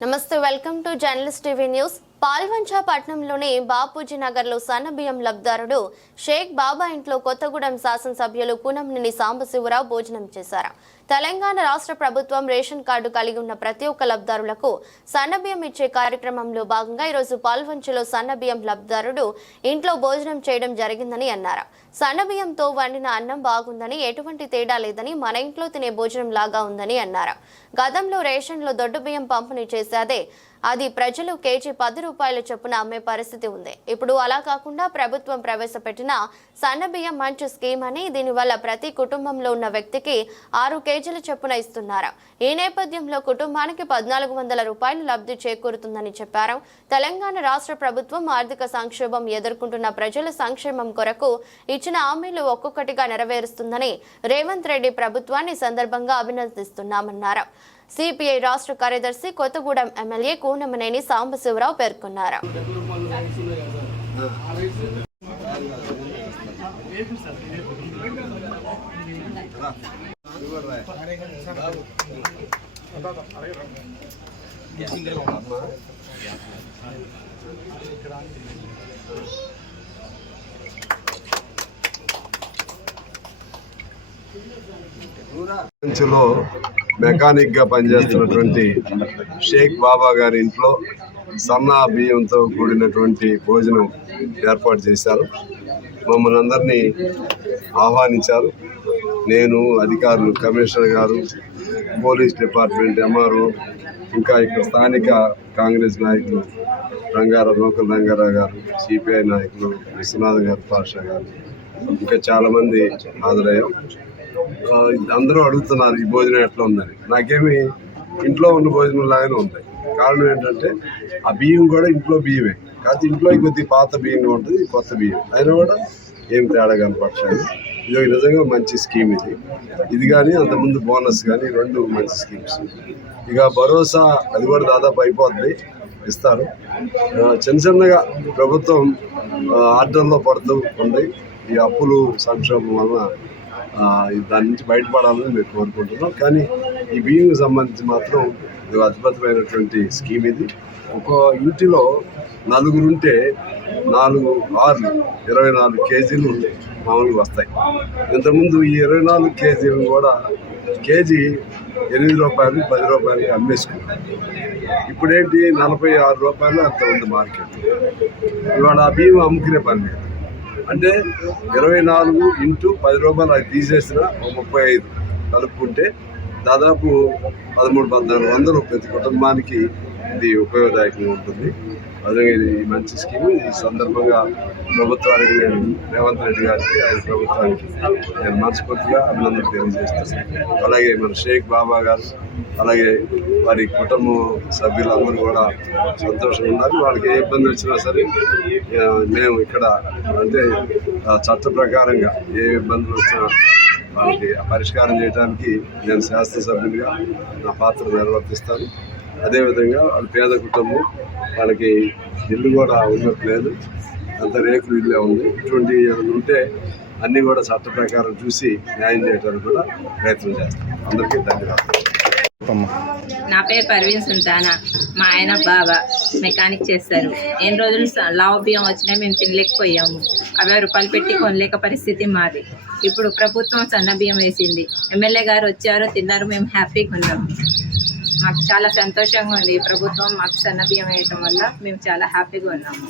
నమస్తే welcome to journalist TV news Palvancha పట్టణంలోని బాపూజీ నగర్లో సన్నబియ్యం లబ్ధారుడు షేక్ బాబా ఇంట్లో కొత్తగూడెం శాసనసభ్యులు కూనంనేని సాంబశివరావు భోజనం చేశారు. తెలంగాణ రాష్ట్ర ప్రభుత్వం రేషన్ కార్డు కలిగి ఉన్న ప్రతి ఒక్క లబ్ధారులకు సన్నబియ్యం ఇచ్చే కార్యక్రమంలో భాగంగా ఈరోజు పాల్వంచలో సన్నబియ్యం లబ్ధారుడు ఇంట్లో భోజనం చేయడం జరిగిందని అన్నారు. సన్నబియ్యంతో వండిన అన్నం బాగుందని ఎటువంటి తేడా లేదని మన ఇంట్లో తినే భోజనం లాగా ఉందని అన్నారు. గతంలో రేషన్లో దొడ్డు బియ్యం పంపిణీ చేసేదే అది ప్రజలు కేజీ పది రూపాయల చొప్పున అమ్మే పరిస్థితి ఉంది. ఇప్పుడు అలా కాకుండా ప్రభుత్వం ప్రవేశపెట్టిన సన్న బియ్యం మంచి స్కీమ్ అని దీనివల్ల ప్రతి కుటుంబంలో ఉన్న వ్యక్తికి ఆరు కేజీల చొప్పున ఇస్తున్నారు. ఈ నేపథ్యంలో కుటుంబానికి పద్నాలుగు వందల రూపాయలు లబ్ధి చేకూరుతుందని చెప్పారు. తెలంగాణ రాష్ట్ర ప్రభుత్వం ఆర్థిక సంక్షోభం ఎదుర్కొంటున్న ప్రజల సంక్షేమం కొరకు ఇచ్చిన హామీలు ఒక్కొక్కటిగా నెరవేరుస్తుందని రేవంత్ రెడ్డి ప్రభుత్వాన్ని సందర్భంగా అభినందిస్తున్నామన్నారు. సిపిఐ రాష్ట్ర కార్యదర్శి కొత్తగూడెం ఎమ్మెల్యే కూనమనేని సాంబశివరావు పేర్కొన్నారు లో మెకానిక్గా పనిచేస్తున్నటువంటి షేక్ బాబా గారి ఇంట్లో సన్న బియ్యంతో కూడినటువంటి భోజనం ఏర్పాటు చేశారు. మమ్మల్ని అందరినీ ఆహ్వానించారు. నేను అధికారులు కమిషనర్ గారు పోలీస్ డిపార్ట్మెంట్ ఎంఆర్ఓ ఇంకా ఇక్కడ స్థానిక కాంగ్రెస్ నాయకులు రంగారావు లోకల్ రంగారావు గారు సిపిఐ నాయకులు విశ్వనాథ్ గారు పాషా గారు ఇంకా చాలామంది హాజరయ్యాం. అందరూ అడుగుతున్నారు ఈ భోజనం ఎట్లా ఉందని. నాకేమి ఇంట్లో ఉన్న భోజనం లాగానే ఉంది కారణం ఏంటంటే ఆ బియ్యం కూడా ఇంట్లో బియ్యమే. కాకపోతే ఇంట్లో కొద్ది పాత బియ్యంగా ఉంటుంది కొత్త బియ్యం. అయినా కూడా ఏం తేడా కనపడలేదు ఇది నిజంగా మంచి స్కీమ్ ఇది. ఇది కానీ అంతకుముందు బోనస్ కానీ రెండు మంచి స్కీమ్స్. ఇక భరోసా అది కూడా దాదాపు అయిపోతుంది ఇస్తారు. చిన్న చిన్నగా ప్రభుత్వం ఆర్డర్లో పడుతూ ఉంది. ఈ అప్పులు సంక్షోభం వలన దాని నుంచి బయటపడాలని మేము కోరుకుంటున్నాం. కానీ ఈ బియ్యం సంబంధించి మాత్రం ఇది అద్భుతమైనటువంటి స్కీమ్ ఇది. ఒక ఇంటిలో నలుగురు ఉంటే నాలుగు ఆర్లు ఇరవై నాలుగు కేజీలు మామూలుగా వస్తాయి. ఇంతకుముందు ఈ ఇరవై నాలుగు కేజీలు కూడా కేజీ ఎనిమిది రూపాయలు పది రూపాయలు అమ్మేసుకున్నాం. ఇప్పుడేంటి నలభై ఆరు రూపాయలు అంత ఉంది మార్కెట్. ఇవాళ ఆ బియ్యం అమ్ముకునే పని లేదు. అంటే ఇరవై నాలుగు ఇంటూ పది రూపాయలు అది తీసేసిన ఒక ముప్పై ఐదు కలుపుకుంటే దాదాపు పదమూడు పద్నాలుగు వందలు ప్రతి కుటుంబానికి ఇది ఉపయోగదాయకంగా ఉంటుంది. అదే ఇది మంచి స్కీమ్. ఈ సందర్భంగా ప్రభుత్వానికి నేను రేవంత్ రెడ్డి గారికి ఆయన ప్రభుత్వానికి నేను మనస్ఫూర్తిగా అభినందన తెలియజేస్తాను అలాగే మన షేక్ బాబా గారు అలాగే వారి కుటుంబ సభ్యులందరూ కూడా సంతోషంగా ఉన్నారు. వాళ్ళకి ఏ ఇబ్బంది వచ్చినా సరే మేము ఇక్కడ అంటే ఆ, చట్ట ప్రకారంగా ఏ ఇబ్బందులు వచ్చినా వాళ్ళకి పరిష్కారం చేయడానికి నేను శాస్త్ర శాసనసభ్యునిగా నా పాత్ర నిర్వర్తిస్తాను. అదేవిధంగా వాళ్ళ పేద కుటుంబం వాళ్ళకి ఇల్లు కూడా ఉండట్లేదు అంత రేకులు ఇల్లే ఉంది. ఇటువంటి ఉంటే అన్నీ కూడా చట్ట ప్రకారం చూసి న్యాయం చేయడానికి కూడా ప్రయత్నం చేస్తాం. అందరికీ ధన్యవాదాలు. నా పేరు పర్వీన్ సుల్తానా. మా ఆయన బాబా మెకానిక్ చేస్తారు. ఎన్ని రోజులు స- బియ్యం వచ్చినా మేము తినలేకపోయాము. అరవై రూపాయలు పెట్టి కొనలేక పరిస్థితి మాది. ఇప్పుడు ప్రభుత్వం సన్న బియ్యం వేసింది. ఎమ్మెల్యే గారు వచ్చారు తిన్నారు మేము హ్యాపీగా ఉన్నాము. మాకు చాలా సంతోషంగా ఉంది. ఈ ప్రభుత్వం మాకు సన్న బియ్యం వేయటం వల్ల మేము చాలా హ్యాపీగా ఉన్నాము.